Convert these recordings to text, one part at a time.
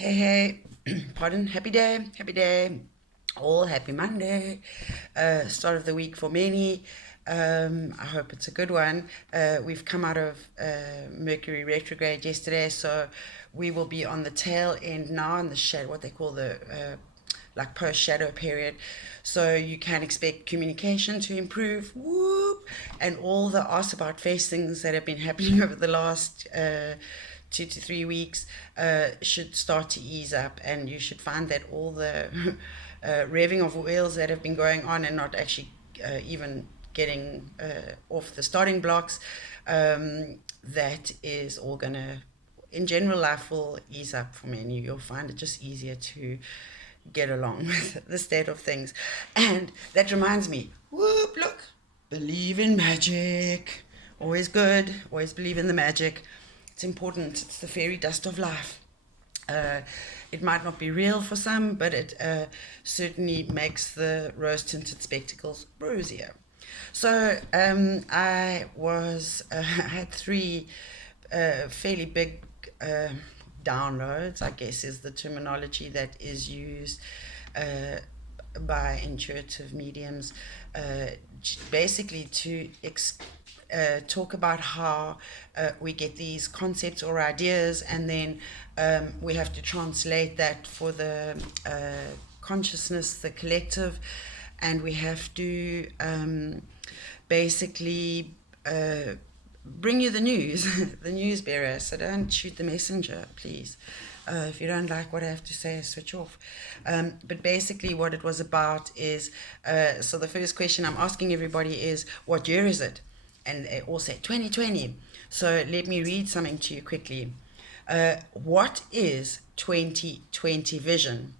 Hey, hey, pardon, happy day, all happy Monday, start of the week for many. I hope it's a good one. We've come out of Mercury retrograde yesterday, so we will be on the tail end now in the shadow, what they call the like post shadow period. So you can expect communication to improve, whoop, and all the ask about face things that have been happening over the last 2 to 3 weeks should start to ease up, and you should find that all the revving of wheels that have been going on and not actually even getting off the starting blocks, that is all gonna, in general, life will ease up for me, and you'll find it just easier to get along with the state of things. And that reminds me, whoop, look, believe in magic. Always good, always believe in the magic. It's important, it's the fairy dust of life. Uh, it might not be real for some, but it certainly makes the rose tinted spectacles rosier. So I had three fairly big downloads, I guess is the terminology that is used by intuitive mediums, basically to talk about how we get these concepts or ideas, and then we have to translate that for the consciousness, the collective, and we have to basically bring you the news, the news bearer. So don't shoot the messenger, please. If you don't like what I have to say, switch off. But basically, what it was about is so the first question I'm asking everybody is, what year is it? And they all say 2020. So let me read something to you quickly. What is 2020 vision?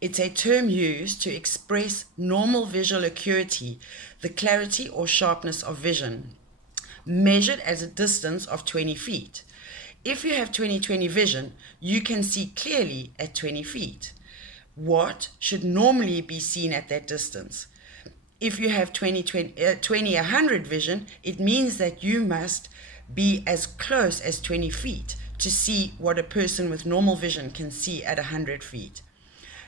It's a term used to express normal visual acuity, the clarity or sharpness of vision, measured as a distance of 20 feet. If you have 20/20 vision, you can see clearly at 20 feet. What should normally be seen at that distance? If you have 20/100 vision, it means that you must be as close as 20 feet to see what a person with normal vision can see at 100 feet.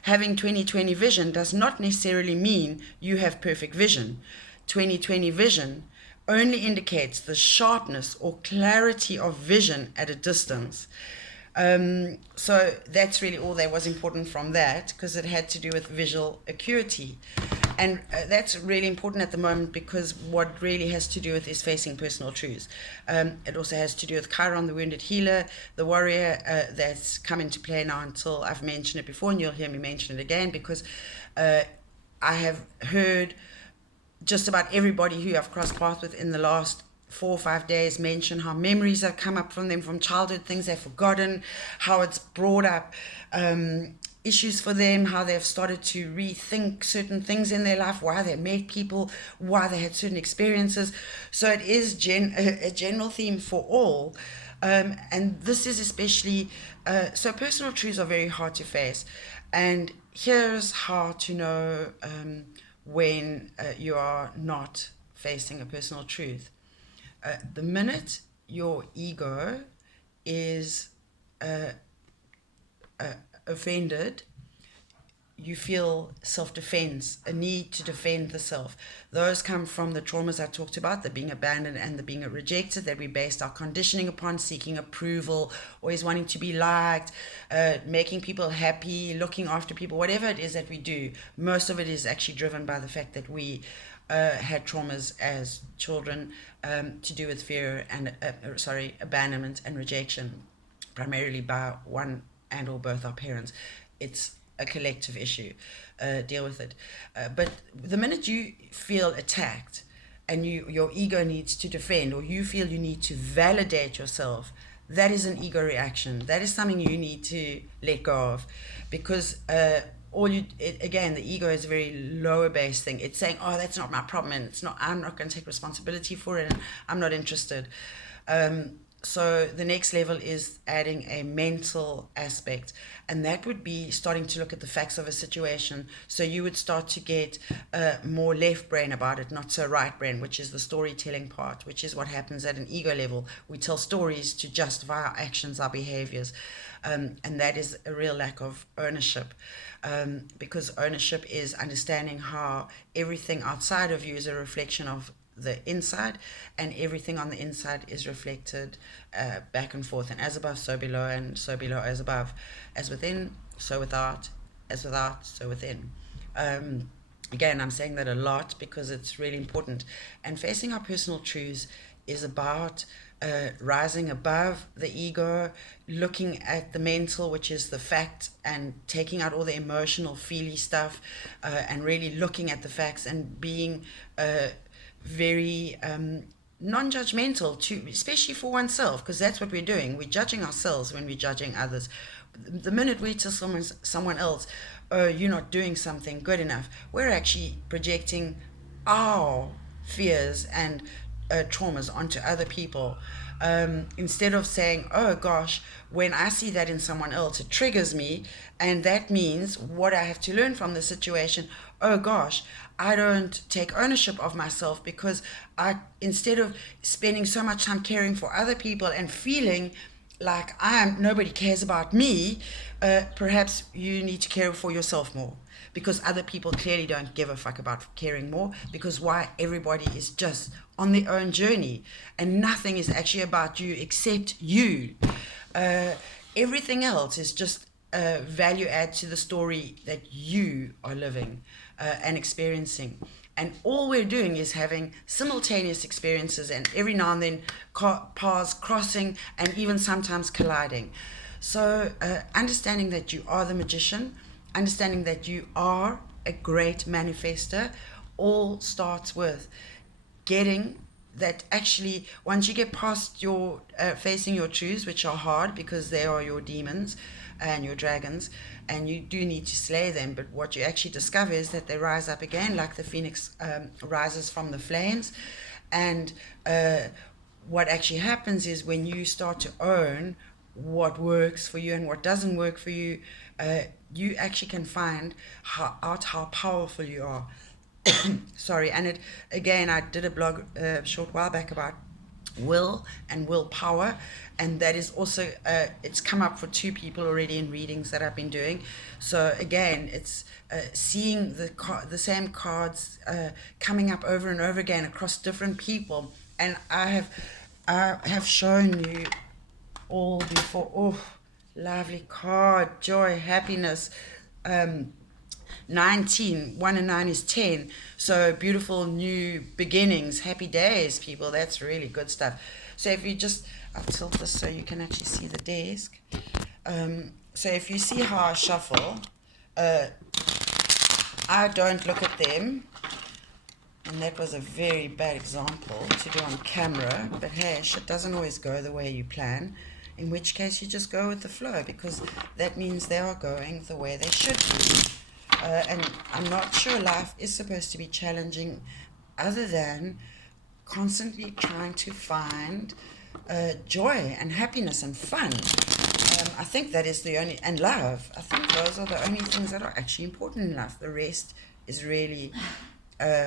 Having 20/20 vision does not necessarily mean you have perfect vision. 20/20 vision only indicates the sharpness or clarity of vision at a distance. So that's really all that was important from that, because it had to do with visual acuity. And that's really important at the moment, because what really has to do with is facing personal truths. It also has to do with Chiron, the wounded healer, the warrior, that's come into play now until I've mentioned it before, and you'll hear me mention it again, because I have heard just about everybody who I've crossed paths with in the last 4 or 5 days mention how memories have come up from them from childhood, things they've forgotten, how it's brought up issues for them, how they've started to rethink certain things in their life, why they met people, why they had certain experiences. So it is a general theme for all. And this is especially, so personal truths are very hard to face. And here's how to know when you are not facing a personal truth. The minute your ego is offended, you feel self-defense, a need to defend the self. Those come from the traumas I talked about, the being abandoned and the being rejected, that we based our conditioning upon, seeking approval, always wanting to be liked, making people happy, looking after people, whatever it is that we do. Most of it is actually driven by the fact that we had traumas as children, to do with fear and abandonment and rejection, primarily by one and or both our parents. It's a collective issue. Deal with it. But the minute you feel attacked and your ego needs to defend, or you feel you need to validate yourself, that is an ego reaction. That is something you need to let go of, because again, the ego is a very lower based thing. It's saying, oh, that's not my problem, and I'm not going to take responsibility for it, and I'm not interested. So the next level is adding a mental aspect, and that would be starting to look at the facts of a situation. So you would start to get more left brain about it, not so right brain, which is the storytelling part, which is what happens at an ego level. We tell stories to justify our actions, our behaviors, and that is a real lack of ownership. Because ownership is understanding how everything outside of you is a reflection of the inside, and everything on the inside is reflected back and forth, and as above so below, and so below as above, as within so without, as without so within. Again, I'm saying that a lot because it's really important, and facing our personal truths is about rising above the ego, looking at the mental, which is the fact, and taking out all the emotional feely stuff, and really looking at the facts and being very non-judgmental, to especially for oneself, because that's what we're doing. We're judging ourselves when we're judging others. The minute we tell someone else, oh, you're not doing something good enough, we're actually projecting our fears and traumas onto other people. Instead of saying, oh gosh, when I see that in someone else, it triggers me, and that means what I have to learn from the situation. Oh gosh, I don't take ownership of myself, because instead of spending so much time caring for other people and feeling like nobody cares about me, perhaps you need to care for yourself more, because other people clearly don't give a fuck about caring more, because why? Everybody is just on their own journey, and nothing is actually about you except you. Everything else is just value add to the story that you are living and experiencing. And all we're doing is having simultaneous experiences, and every now and then paths crossing, and even sometimes colliding. So understanding that you are the magician, understanding that you are a great manifester, all starts with getting that. Actually, once you get past your facing your truths, which are hard because they are your demons and your dragons, and you do need to slay them, but what you actually discover is that they rise up again, like the phoenix rises from the flames. And what actually happens is, when you start to own what works for you and what doesn't work for you, you actually can find out how powerful you are. Sorry. And it, again, I did a blog a short while back about will and willpower, and that is also it's come up for 2 people already in readings that I've been doing. So again, it's seeing the same cards coming up over and over again across different people, and I have shown you all before. Oh, lovely card, joy, happiness. 19, 1 and 9 is 10. So beautiful new beginnings, happy days, people. That's really good stuff. So if you just, I'll tilt this so you can actually see the desk. So if you see how I shuffle, I don't look at them. And that was a very bad example to do on camera. But hey, shit doesn't always go the way you plan. In which case you just go with the flow, because that means they are going the way they should be. And I'm not sure life is supposed to be challenging, other than constantly trying to find joy and happiness and fun. I think that is the only, and love. I think those are the only things that are actually important in life. The rest is really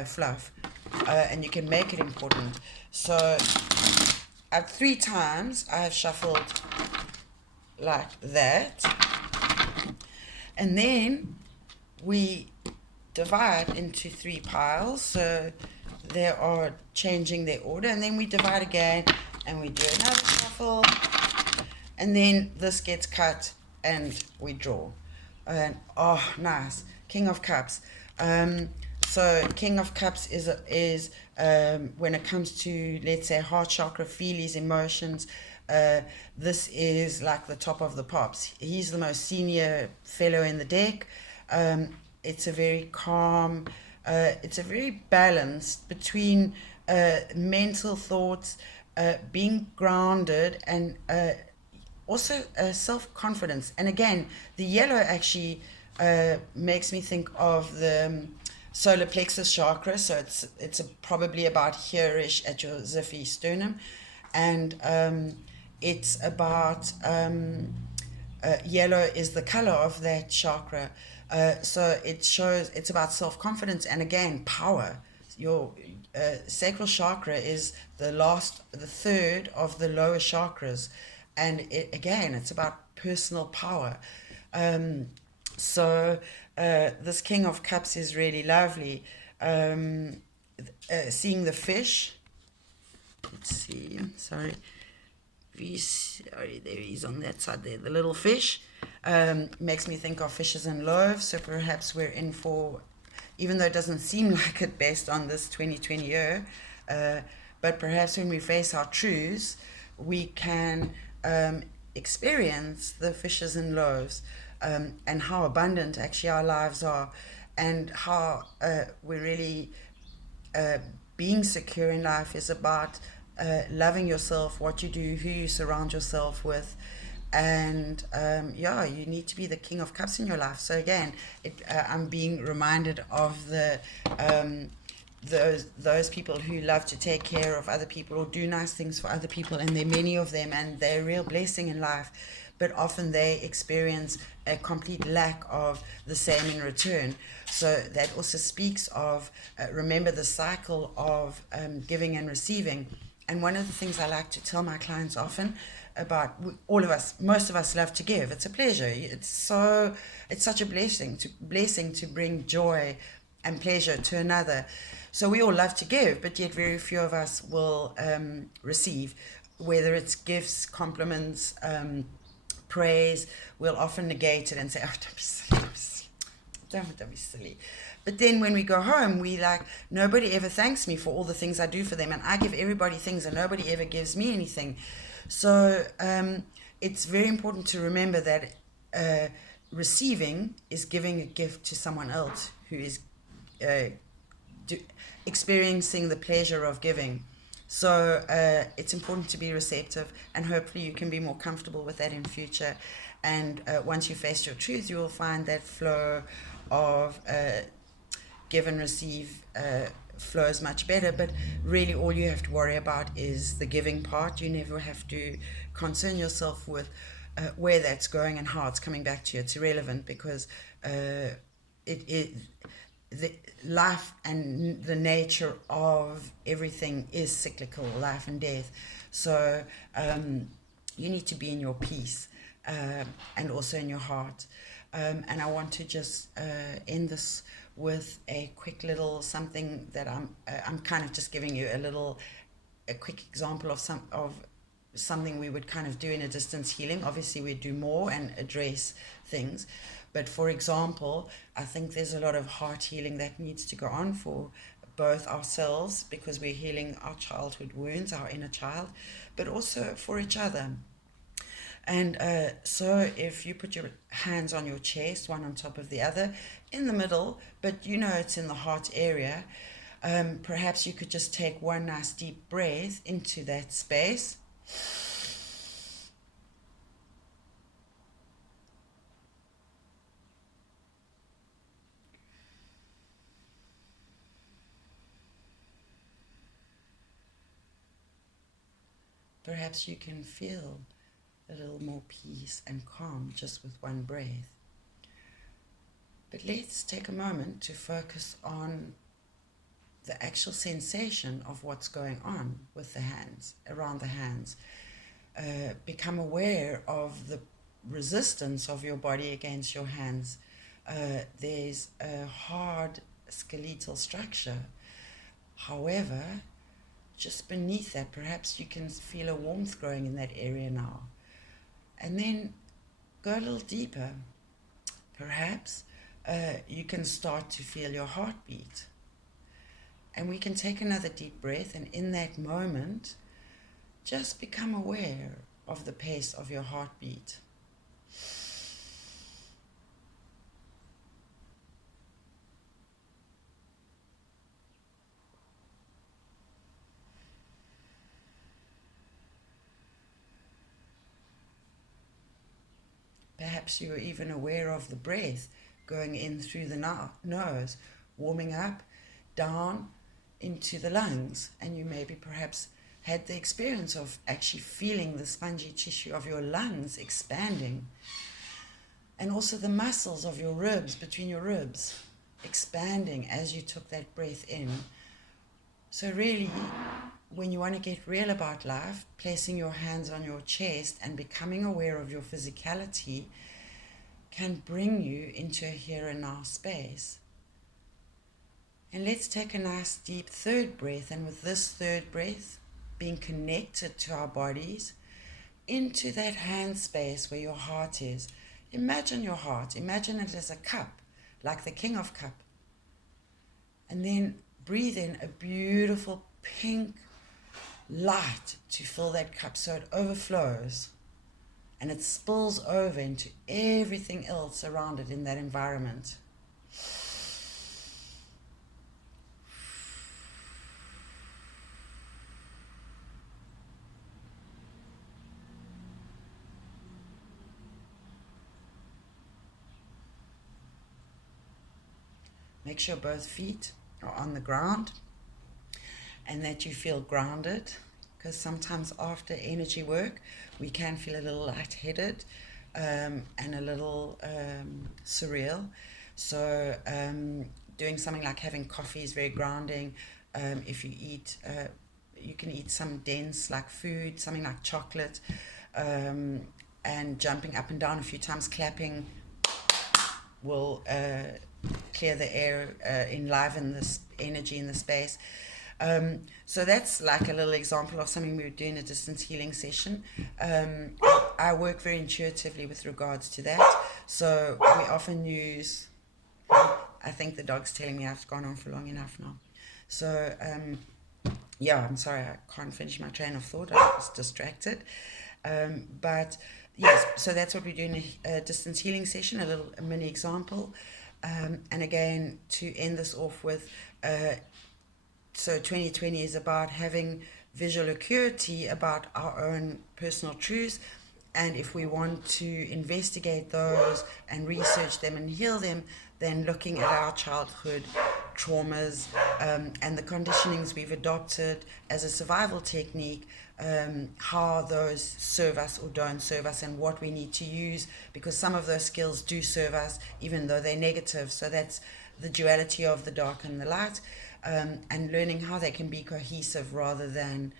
fluff, and you can make it important. So 3 times I have shuffled like that, and then we divide into 3 piles, so they are changing their order, and then we divide again and we do another shuffle, and then this gets cut and we draw. And oh, nice. King of Cups. So King of Cups is when it comes to, let's say, heart chakra, feelies, emotions, this is like the top of the pops. He's the most senior fellow in the deck. It's a very calm, it's a very balanced between mental thoughts, being grounded, and also self-confidence. And again, the yellow actually makes me think of the solar plexus chakra, so it's probably about here-ish at your ziffy sternum. And it's about yellow is the color of that chakra. So it shows it's about self-confidence and again power. Your sacral chakra is the third of the lower chakras, and again it's about personal power. um, so this King of Cups is really lovely. Seeing the fish, let's see, sorry, sorry, there he's on that side there, the little fish, makes me think of fishes and loaves. So perhaps we're in for, even though it doesn't seem like it based on this 2020 year, uh, but perhaps when we face our truths, we can experience the fishes and loaves, and how abundant actually our lives are, and how we really being secure in life is about loving yourself, what you do, who you surround yourself with. And yeah, you need to be the King of Cups in your life. So again, I'm being reminded of those people who love to take care of other people or do nice things for other people, and there are many of them, and they're a real blessing in life. But often they experience a complete lack of the same in return. So that also speaks of remember the cycle of giving and receiving. And one of the things I like to tell my clients often about, all of us, most of us love to give. It's a pleasure. It's such a blessing to bring joy and pleasure to another. So we all love to give, but yet very few of us will receive, whether it's gifts, compliments, praise. We'll often negate it and say, oh, don't be silly, don't be silly. But then when we go home, we like, nobody ever thanks me for all the things I do for them, and I give everybody things and nobody ever gives me anything. So it's very important to remember that receiving is giving a gift to someone else who is uh, experiencing the pleasure of giving. So it's important to be receptive, and hopefully you can be more comfortable with that in future. And once you face your truth, you will find that flow of give and receive flows much better. But really, all you have to worry about is the giving part. You never have to concern yourself with where that's going and how it's coming back to you. It's irrelevant, because it the life and the nature of everything is cyclical, life and death. So you need to be in your peace, and also in your heart. And I want to just end this with a quick little something that I'm kind of just giving you a quick example of something we would kind of do in a distance healing. Obviously, we do more and address things, but for example, I think there's a lot of heart healing that needs to go on for both ourselves, because we're healing our childhood wounds, our inner child, but also for each other. And so if you put your hands on your chest, one on top of the other, in the middle, but you know it's in the heart area, perhaps you could just take one nice deep breath into that space. Perhaps you can feel a little more peace and calm just with one breath. But let's take a moment to focus on the actual sensation of what's going on with the hands, around the hands. Become aware of the resistance of your body against your hands. There's a hard skeletal structure. However, just beneath that, perhaps you can feel a warmth growing in that area now. And then go a little deeper. Perhaps you can start to feel your heartbeat. And we can take another deep breath, and in that moment, just become aware of the pace of your heartbeat. Perhaps you're even aware of the breath going in through the nose, warming up, down into the lungs, and you maybe perhaps had the experience of actually feeling the spongy tissue of your lungs expanding, and also the muscles of your ribs, between your ribs, expanding as you took that breath in. So really, when you want to get real about life, placing your hands on your chest and becoming aware of your physicality can bring you into a here and now space. And let's take a nice deep third breath, and with this third breath, being connected to our bodies, into that hand space where your heart is. Imagine your heart, imagine it as a cup, like the King of Cup. And then breathe in a beautiful pink light to fill that cup so it overflows and it spills over into everything else around it in that environment. Make sure both feet are on the ground and that you feel grounded, because sometimes after energy work we can feel a little lightheaded and a little surreal. So doing something like having coffee is very grounding. If you eat, you can eat some dense like food, something like chocolate, and jumping up and down a few times, clapping will clear the air, enliven this energy in the space. So that's like a little example of something we would do in a distance healing session. I work very intuitively with regards to that. So we often use, I think the dog's telling me I've gone on for long enough now. So yeah, I'm sorry, I can't finish my train of thought. I was distracted. But yes, so that's what we do in a distance healing session, a mini example. And again, to end this off with, so 2020 is about having visual acuity about our own personal truths. And if we want to investigate those and research them and heal them, then looking at our childhood traumas and the conditionings we've adopted as a survival technique, how those serve us or don't serve us, and what we need to use, because some of those skills do serve us even though they're negative. So that's the duality of the dark and the light, and learning how they can be cohesive rather than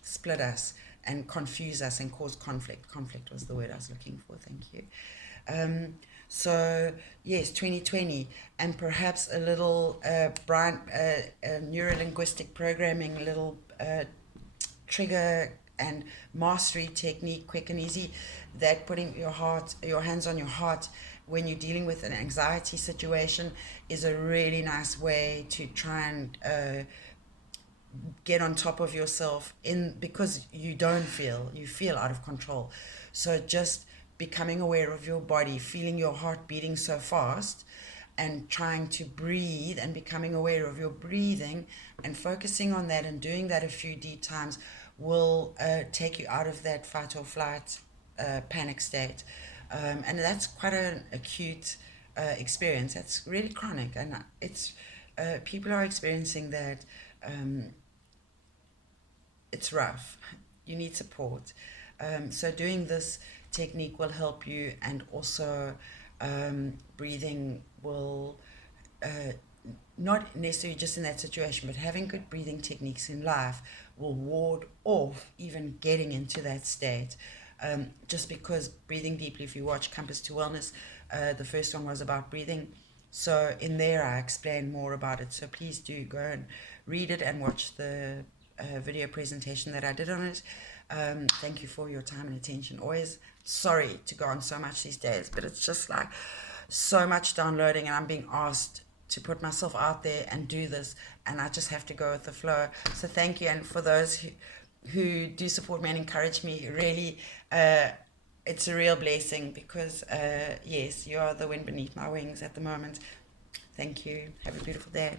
split us and confuse us and cause conflict. Conflict was the word I was looking for, thank you. So yes, 2020, and perhaps a little neuro-linguistic programming, a little trigger and mastery technique, quick and easy, that putting your hands on your heart when you're dealing with an anxiety situation is a really nice way to try and get on top of yourself, because you feel out of control. So just becoming aware of your body, feeling your heart beating so fast, and trying to breathe and becoming aware of your breathing and focusing on that and doing that a few deep times will take you out of that fight or flight panic state. And that's quite an acute experience. That's really chronic, and it's people are experiencing that. It's rough. You need support. So doing this technique will help you, and also breathing will not necessarily just in that situation, but having good breathing techniques in life will ward off even getting into that state. Just because breathing deeply, if you watch Compass to Wellness, the first one was about breathing. So in there I explain more about it. So please do go and read it and watch the video presentation that I did on it. Thank you for your time and attention. Always sorry to go on so much these days, but it's just like so much downloading, and I'm being asked to put myself out there and do this, and I just have to go with the flow. So thank you, and for those who do support me and encourage me, really, it's a real blessing, because yes, you are the wind beneath my wings at the moment. Thank you. Have a beautiful day.